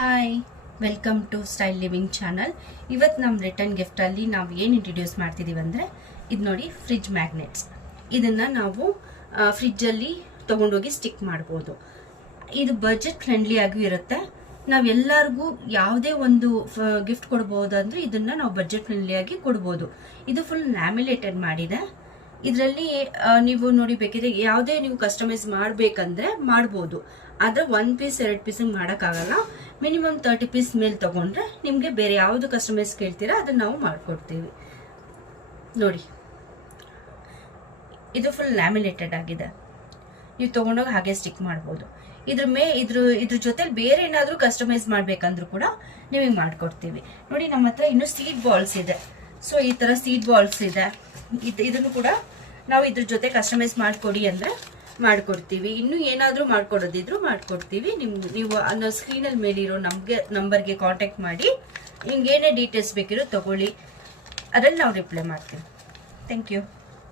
Hi, welcome to style living channel. ಇವತ್ತು ನಮ್ಮ return ಗಿಫ್ಟಲ್ಲಿ ನಾವು ಏನು ಇಂಟ್ರೊಡ್ಯೂಸ್ ಮಾಡ್ತಿದ್ದೀವಿ ಅಂದರೆ ಇದು ನೋಡಿ, ಫ್ರಿಡ್ಜ್ ಮ್ಯಾಗ್ನೆಟ್ಸ್. ಇದನ್ನು ನಾವು ಫ್ರಿಡ್ಜಲ್ಲಿ ತೊಗೊಂಡೋಗಿ ಸ್ಟಿಕ್ ಮಾಡ್ಬೋದು. ಇದು ಬಜೆಟ್ ಫ್ರೆಂಡ್ಲಿ ಆಗೂ ಇರುತ್ತೆ. ನಾವೆಲ್ಲರಿಗೂ ಯಾವುದೇ ಒಂದು ಗಿಫ್ಟ್ ಕೊಡ್ಬೋದು ಅಂದರೆ ಇದನ್ನು ನಾವು ಬಜೆಟ್ ಫ್ರೆಂಡ್ಲಿಯಾಗಿ ಕೊಡ್ಬೋದು. ಇದು ಫುಲ್ ಲ್ಯಾಮಿನೇಟೆಡ್ ಮಾಡಿದೆ. ಇದರಲ್ಲಿ ನೀವು ನೋಡಿ, ಬೇಕಿದ್ರೆ ಯಾವುದೇ ನೀವು ಕಸ್ಟಮೈಸ್ ಮಾಡಬೇಕಂದ್ರೆ ಮಾಡ್ಬೋದು. ಆದರೆ 1 ಪೀಸ್ 2 ಪೀಸ್ ಮಾಡೋಕ್ಕಾಗಲ್ಲ. ಮಿನಿಮಮ್ 30 ಪೀಸ್ ಮೇಲೆ ತಗೊಂಡ್ರೆ ನಿಮಗೆ ಬೇರೆ ಯಾವುದು ಕಸ್ಟಮೈಸ್ ಕೇಳ್ತೀರಾ ಅದನ್ನ ನಾವು ಮಾಡ್ಕೊಡ್ತೀವಿ. ನೋಡಿ, ಇದು ಫುಲ್ ಲ್ಯಾಮಿನೇಟೆಡ್ ಆಗಿದೆ. ನೀವು ತಗೊಂಡೋಗಿ ಹಾಗೆ ಸ್ಟಿಕ್ ಮಾಡ್ಬೋದು. ಇದ್ರ ಜೊತೆ ಬೇರೆ ಏನಾದರೂ ಕಸ್ಟಮೈಸ್ ಮಾಡ್ಬೇಕಂದ್ರೂ ಕೂಡ ನಿಮಗೆ ಮಾಡ್ಕೊಡ್ತೀವಿ. ನೋಡಿ, ನಮ್ಮ ಹತ್ರ ಇನ್ನು ಸೀಡ್ ಬಾಲ್ಸ್ ಇದೆ. ಸೊ ಈ ತರ ಸೀಡ್ ಬಾಲ್ಸ್ ಇದೆ. ಇದನ್ನು ಕೂಡ ನಾವು ಇದ್ರ ಜೊತೆ ಕಸ್ಟಮೈಸ್ ಮಾಡ್ಕೊಡಿ ಅಂದ್ರೆ ಮಾಡ್ಕೊಡ್ತೀವಿ. ಇನ್ನು ಏನಾದರೂ ಮಾಡ್ಕೊಡೋದಿದ್ರು ಮಾಡ್ಕೊಡ್ತೀವಿ. ನೀವು ಅನ್ನೋ ಸ್ಕ್ರೀನಲ್ಲಿ ಮೇಲಿರೋ ನಂಬರ್ಗೆ ಕಾಂಟ್ಯಾಕ್ಟ್ ಮಾಡಿ ನಿಮ್ಗೆ ಏನೇ ಡೀಟೇಲ್ಸ್ ಬೇಕಿರೋ ತಗೊಳ್ಳಿ. ಅದರಲ್ಲಿ ನಾವು ರಿಪ್ಲೈ ಮಾಡ್ತೀವಿ. Thank you.